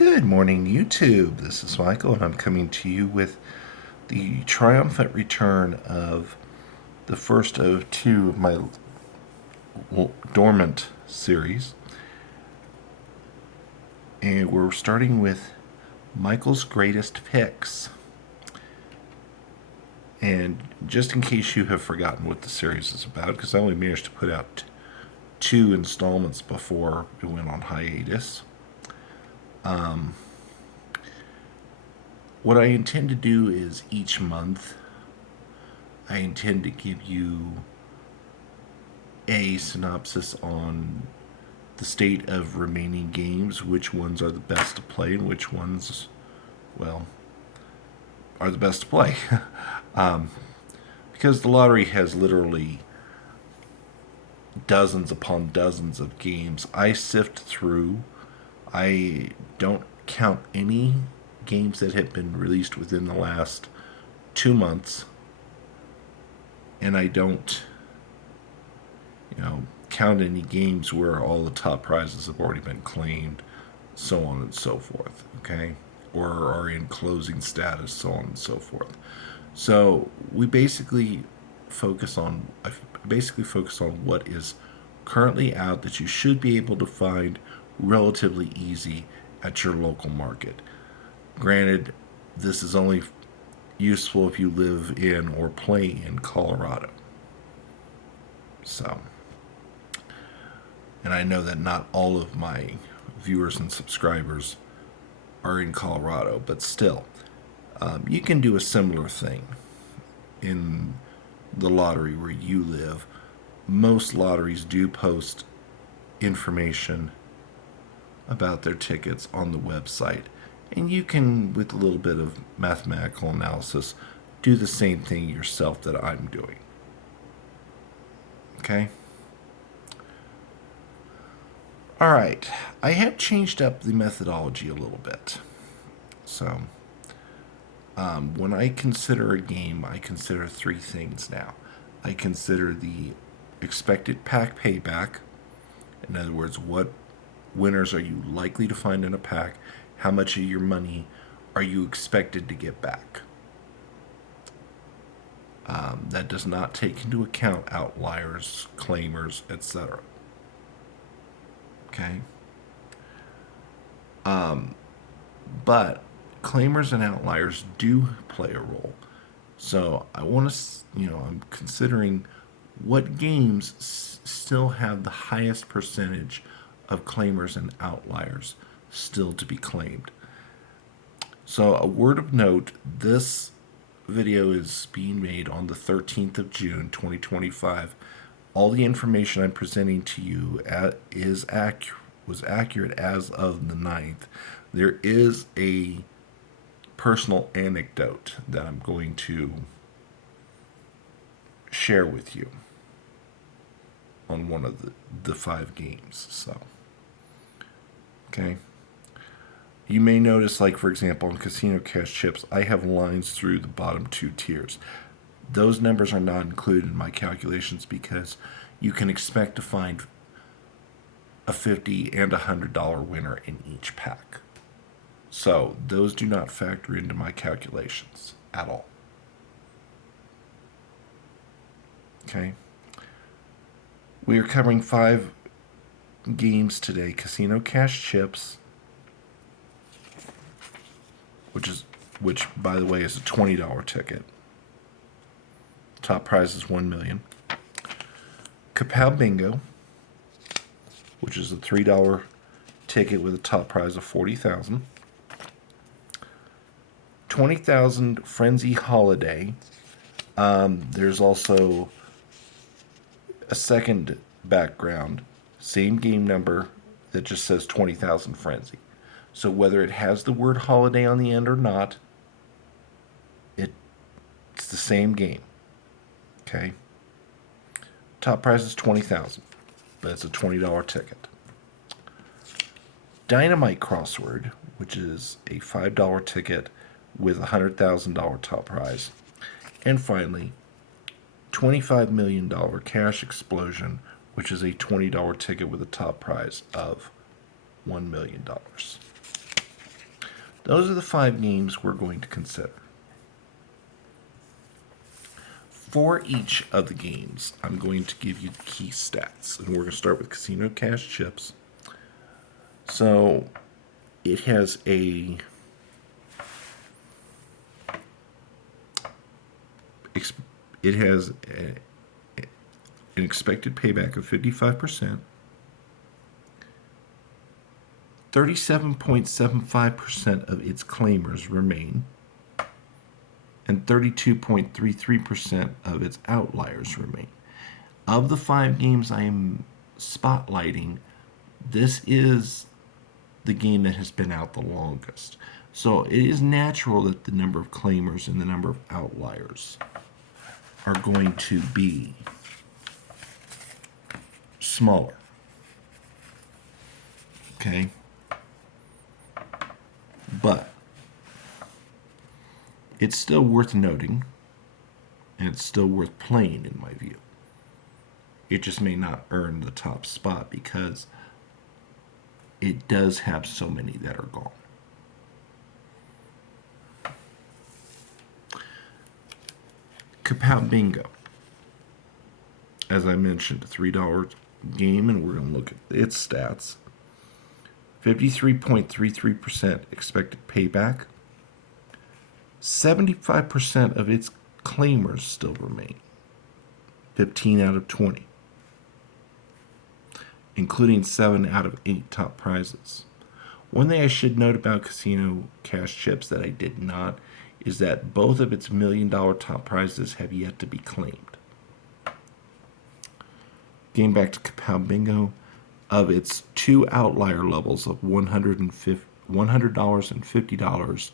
Good morning, YouTube. This is Michael, and I'm coming to you with the triumphant return of the first of two of my dormant series. And we're starting with Michael's Greatest Picks. And just in case you have forgotten what the series is about, because I only managed to put out two installments before it went on hiatus. What I intend to do is each month I intend to give you a synopsis on the state of remaining games, which ones are the best to play, and which ones, well, are the best to play. Because the lottery has literally dozens upon dozens of games. I sift through. I don't count any games that have been released within the last 2 months, and I don't count any games where all the top prizes have already been claimed, so on and so forth, okay, or are in closing status, so on and so forth. So we basically focus on what is currently out that you should be able to find relatively easy at your local market. Granted, this is only useful if you live in or play in Colorado. So, and I know that not all of my viewers and subscribers are in Colorado, but still, you can do a similar thing in the lottery where you live. Most lotteries do post information about their tickets on the website, and you can, with a little bit of mathematical analysis, do the same thing yourself that I'm doing. Okay? Alright, I have changed up the methodology a little bit. So, when I consider a game, I consider three things now. I consider the expected pack payback. In other words, what winners are you likely to find in a pack? How much of your money are you expected to get back? That does not take into account outliers, claimers, etc. Okay? But claimers and outliers do play a role. So I want to, I'm considering what games still have the highest percentage of claimers and outliers still to be claimed. So a word of note, this video is being made on the 13th of June 2025. All the information I'm presenting to you was accurate as of the 9th. There is a personal anecdote that I'm going to share with you on one of the 5 games. So, okay. You may notice, like, for example, on Casino Cash Chips, I have lines through the bottom 2 tiers. Those numbers are not included in my calculations because you can expect to find a $50 and $100 winner in each pack. So those do not factor into my calculations at all. Okay. We are covering 5 games today. Casino Cash Chips, which by the way is a $20 ticket. Top prize is $1 million. Kapow Bingo, which is a $3 ticket with a top prize of $40,000. 20,000 Frenzy Holiday. There's also a second background, same game number that just says 20,000 Frenzy. So whether it has the word holiday on the end or not, it's the same game. Okay. Top prize is $20,000, but it's a $20 ticket. Dynamite Crossword, which is a $5 ticket with a $100,000 top prize. And finally, $25 million Cash Explosion, which is a $20 ticket with a top prize of $1 million. Those are the 5 games we're going to consider. For each of the games, I'm going to give you the key stats. And we're going to start with Casino Cash Chips. So it has an expected payback of 55%, 37.75% of its claimers remain, and 32.33% of its outliers remain. Of the 5 games I am spotlighting, this is the game that has been out the longest. So it is natural that the number of claimers and the number of outliers are going to be smaller. Okay? But it's still worth noting, and it's still worth playing in my view. It just may not earn the top spot because it does have so many that are gone. Kapow Bingo. As I mentioned, a $3 game, and we're going to look at its stats. 53.33% expected payback. 75% of its claimers still remain. 15 out of 20. Including 7 out of 8 top prizes. One thing I should note about Casino Cash Chips that I did not is that both of its $1 million top prizes have yet to be claimed. Getting back to Kapow Bingo, of its 2 outlier levels of $100 and $50, $50,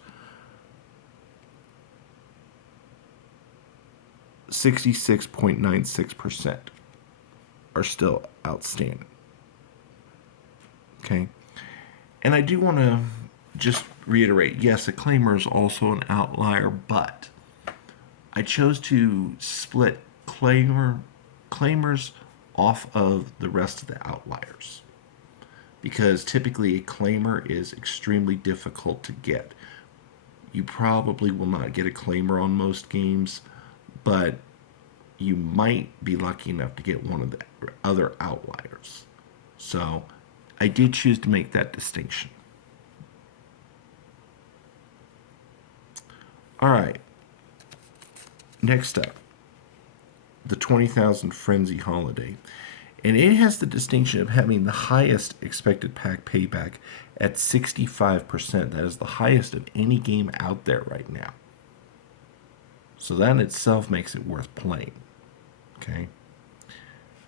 66.96% are still outstanding. Okay? And I do want to just reiterate, yes, a claimer is also an outlier, but I chose to split claimers off of the rest of the outliers, because typically a claimer is extremely difficult to get. You probably will not get a claimer on most games, but you might be lucky enough to get one of the other outliers. So I did choose to make that distinction. All right. Next up, the 20,000 Frenzy Holiday. And it has the distinction of having the highest expected pack payback at 65%. That is the highest of any game out there right now. So that in itself makes it worth playing. Okay.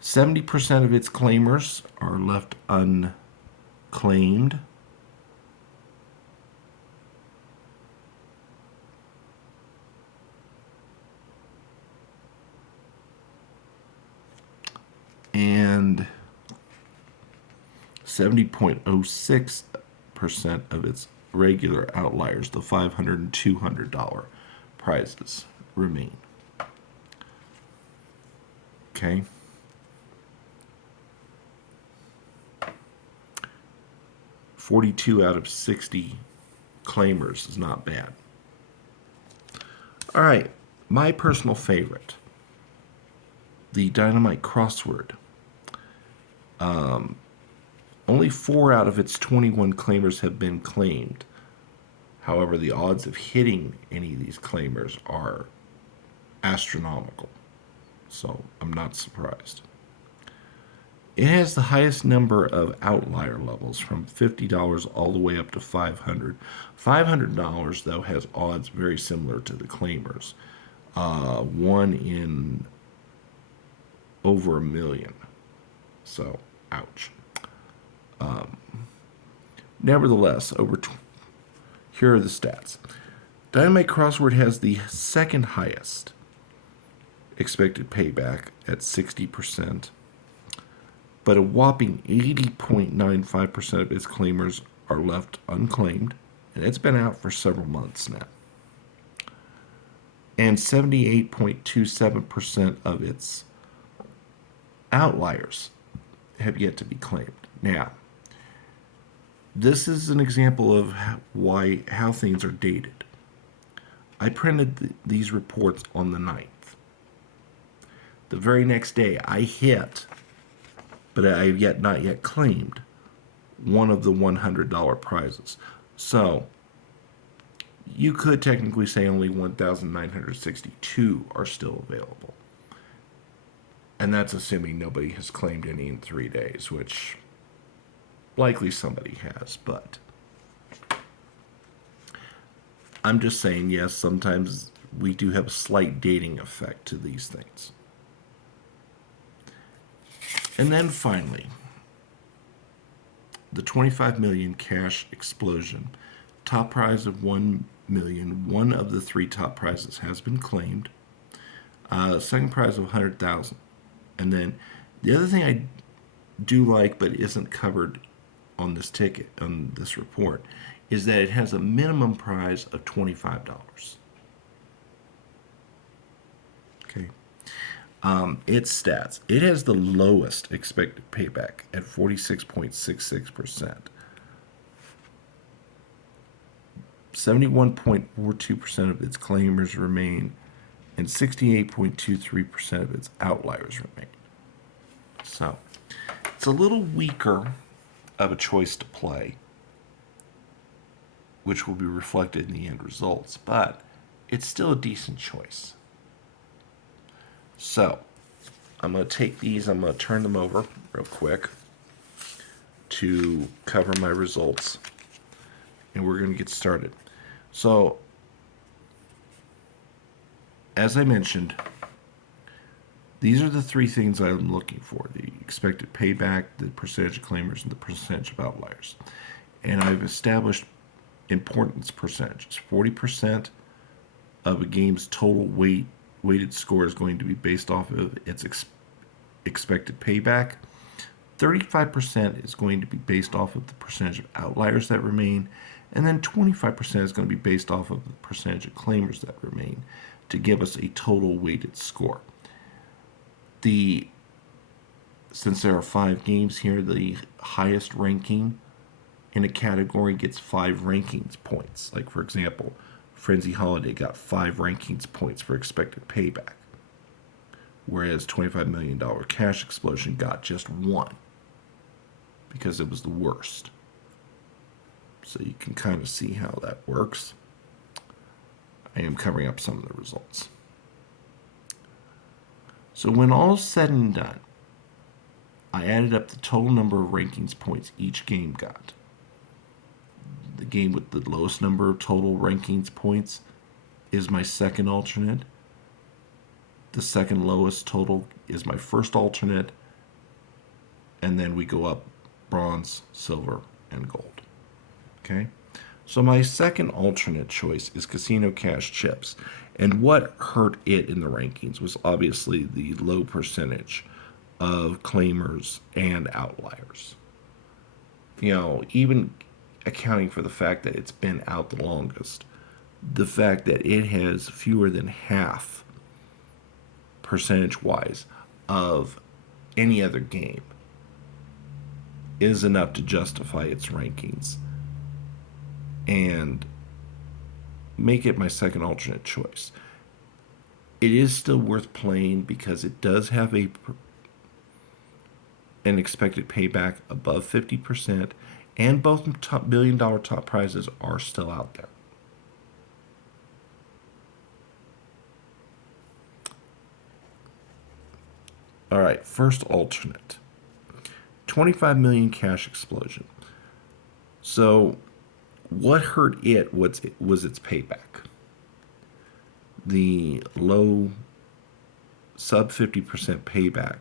70% of its claimers are left unclaimed. And 70.06% of its regular outliers, the $500 and $200 prizes, remain. Okay. $42 out of 60 claimers is not bad. All right, my personal favorite, the Dynamite Crossword. Only 4 out of its 21 claimers have been claimed. However, the odds of hitting any of these claimers are astronomical. So I'm not surprised. It has the highest number of outlier levels, from $50 all the way up to $500. $500, though, has odds very similar to the claimers. 1 in over 1 million. So, ouch. Nevertheless, here are the stats. Dynamite Crossword has the second highest expected payback at 60%, but a whopping 80.95% of its claimers are left unclaimed, and it's been out for several months now. And 78.27% of its outliers have yet to be claimed. Now, This is an example of how things are dated. I printed these reports on the 9th. The very next day, I hit, but I have not yet claimed one of the $100 prizes. So you could technically say only 1,962 are still available. And that's assuming nobody has claimed any in 3 days, which likely somebody has, but I'm just saying, yes, sometimes we do have a slight dating effect to these things. And then finally, the 25 million cash explosion. Top prize of 1 million. One of the 3 top prizes has been claimed. Second prize of 100,000. And then the other thing I do like but isn't covered on this ticket, on this report, is that it has a minimum prize of $25. Okay. Its stats. It has the lowest expected payback at 46.66%. 71.42% of its claimers remain, and 68.23% of its outliers remain. So, it's a little weaker of a choice to play, which will be reflected in the end results, but it's still a decent choice. So, I'm going to take these, I'm going to turn them over real quick to cover my results, and we're going to get started. So, as I mentioned, these are the 3 things I'm looking for: the expected payback, the percentage of claimers, and the percentage of outliers. And I've established importance percentages. 40% of a game's total weighted score is going to be based off of its expected payback. 35% is going to be based off of the percentage of outliers that remain, and then 25% is going to be based off of the percentage of claimers that remain to give us a total weighted score. Since there are 5 games here, the highest ranking in a category gets 5 rankings points. Like, for example, Frenzy Holiday got 5 rankings points for expected payback, whereas $25 million Cash Explosion got just 1 because it was the worst. So you can kind of see how that works. I am covering up some of the results. So when all's said and done, I added up the total number of rankings points each game got. The game with the lowest number of total rankings points is my second alternate. The second lowest total is my first alternate. And then we go up bronze, silver, and gold. Okay? So my second alternate choice is Casino Cash Chips. And what hurt it in the rankings was obviously the low percentage of claimers and outliers. You know, even accounting for the fact that it's been out the longest, the fact that it has fewer than half percentage-wise of any other game is enough to justify its rankings and make it my second alternate choice. It is still worth playing because it does have an expected payback above 50%, and both $1 billion top prizes are still out there. All right, first alternate. 25 million Cash Explosion. So what hurt it was its payback. The low sub 50% payback,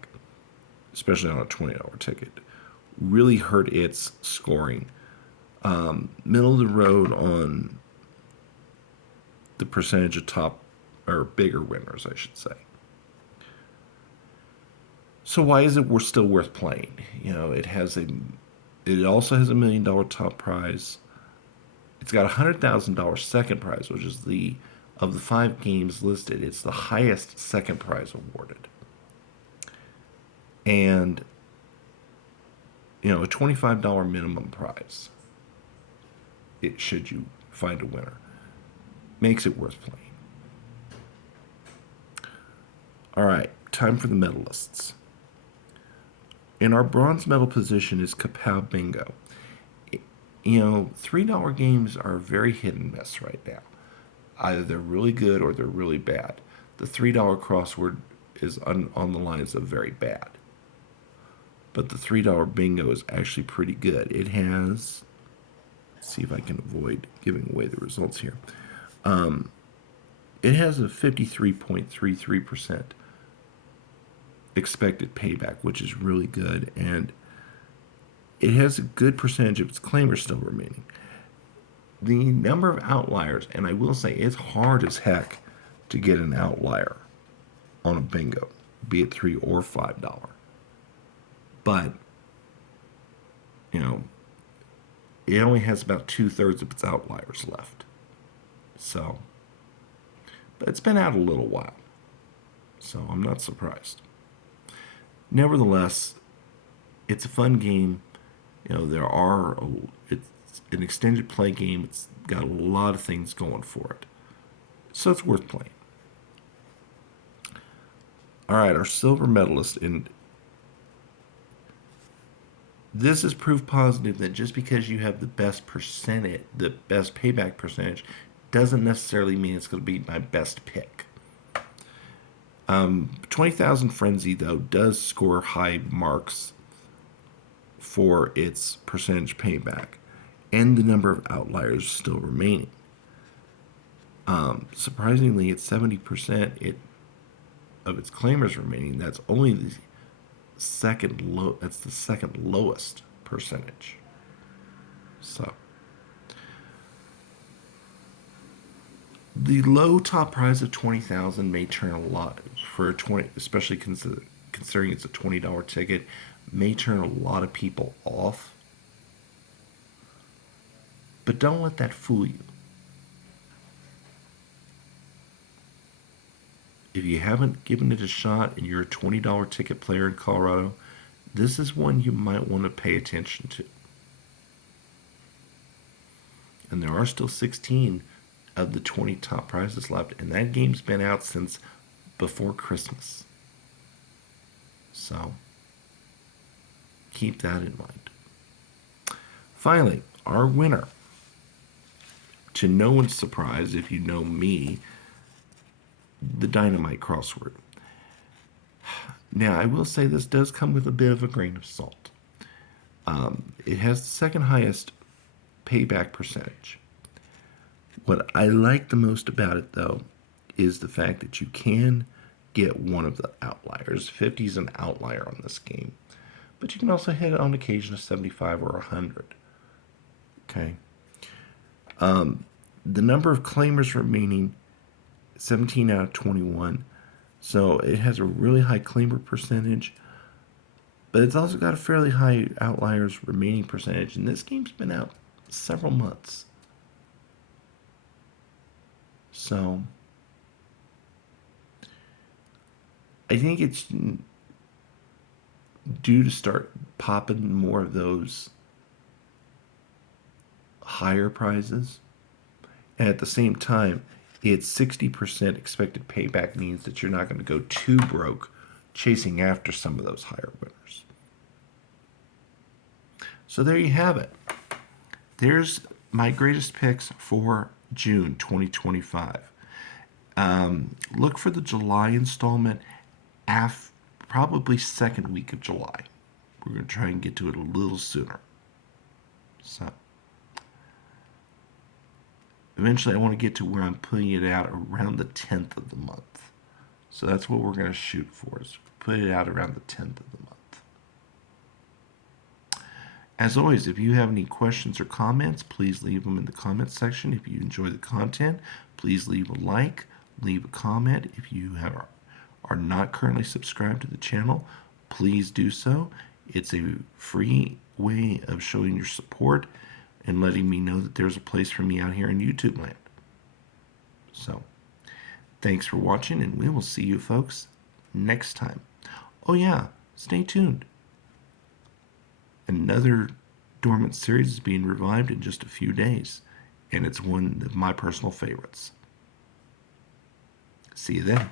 especially on a $20 ticket, really hurt its scoring. Middle of the road on the percentage of top or bigger winners, I should say. So why is it still worth playing? You know, it also has $1 million top prize. It's got a $100,000 second prize, which is of the 5 games listed, it's the highest second prize awarded. And, you know, a $25 minimum prize. should you find a winner. Makes it worth playing. All right, time for the medalists. In our bronze medal position is Kapow Bingo. You know, $3 games are very hit and miss right now. Either they're really good or they're really bad. The $3 crossword is on the lines of very bad. But the $3 bingo is actually pretty good. It has, let's see if I can avoid giving away the results here. It has a 53.33% expected payback, which is really good. And it has a good percentage of its claimers still remaining. The number of outliers, and I will say it's hard as heck to get an outlier on a bingo, be it $3 or $5. But, you know, it only has about 2/3 of its outliers left. So, but it's been out a little while. So I'm not surprised. Nevertheless, it's a fun game. You know, it's an extended play game. It's got a lot of things going for it. So it's worth playing. All right, our silver medalist, and this is proof positive that just because you have the best percentage, the best payback percentage, doesn't necessarily mean it's going to be my best pick. 20,000 Frenzy, though, does score high marks for its percentage payback, and the number of outliers still remaining. Surprisingly, at 70% of its claimers remaining, that's only the that's the second lowest percentage. So the low top prize of 20,000 may turn a lot for a 20, especially considering it's a $20 ticket, may turn a lot of people off. But don't let that fool you. If you haven't given it a shot and you're a $20 ticket player in Colorado, this is one you might want to pay attention to. And there are still 16 of the 20 top prizes left, and that game's been out since before Christmas. So keep that in mind. Finally, our winner. To no one's surprise, if you know me, the Dynamite crossword. Now, I will say this does come with a bit of a grain of salt. It has the second highest payback percentage. What I like the most about it, though, is the fact that you can get one of the outliers. 50 is an outlier on this game. But you can also hit on occasion a 75 or 100. Okay. The number of claimers remaining, 17 out of 21. So it has a really high claimer percentage, but it's also got a fairly high outliers remaining percentage. And this game's been out several months. So I think it's due to start popping more of those higher prizes. And at the same time, its 60% expected payback means that you're not going to go too broke chasing after some of those higher winners. So there you have it. There's my greatest picks for June 2025. Look for the July installment probably second week of July. We're going to try and get to it a little sooner. So eventually I want to get to where I'm putting it out around the 10th of the month. So that's what we're going to shoot for, is put it out around the 10th of the month. As always, if you have any questions or comments, please leave them in the comments section. If you enjoy the content, please leave a like, leave a comment. If you are not currently subscribed to the channel, please do so. It's a free way of showing your support and letting me know that there's a place for me out here in YouTube land. So, thanks for watching, and we will see you folks next time. Oh yeah, stay tuned. Another dormant series is being revived in just a few days. and it's one of my personal favorites. See you then.